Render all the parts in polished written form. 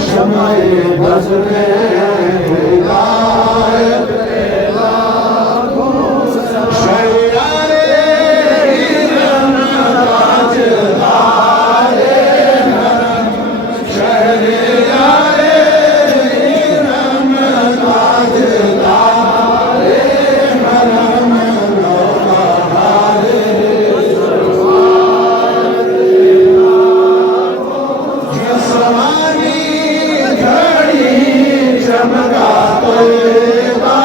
शमाए बज़ में हिदायत के लाखों सलाम। शहरियारे हिरम ताजदारे हरम, शहरियारे हिरम ताजदारे हरम, नौबहारे जिस्मानी घड़ी चमका तैयबा,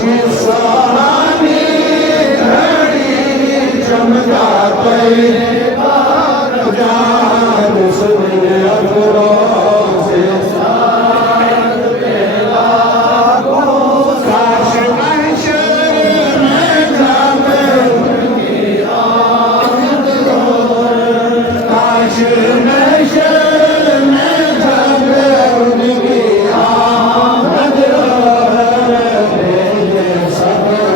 जिस्मानी घड़ी चमका तैयबा, जान सुने अफरों से साथ पेला को। काश महशर में जावे उनकी आमद हो, काश महशर में जावे उनकी आमद हो। मेरे सपने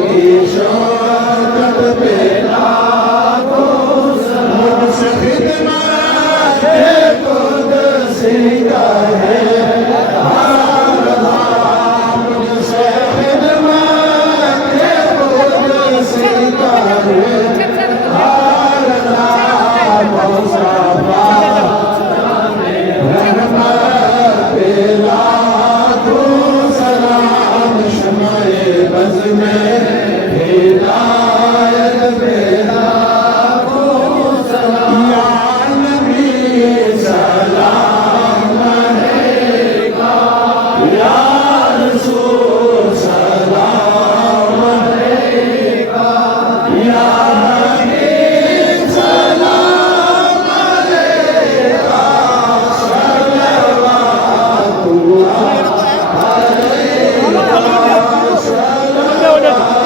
की शौकत पे लाखों सलाम। मुझसे खिदमत कुदसी का है हर राह, मुझसे खिदमत कुदसी का है हर राह। मुस्तफा रहमत पे लाखों सलाम। शमाए बज़ में हिदायत पे लाखों सलाम। या नबी सलाम अलैका, या रसूल सलाम अलैका, या हबीब सलाम अलैका, सल्लल्लाहु अलैका, सल्लल्लाहु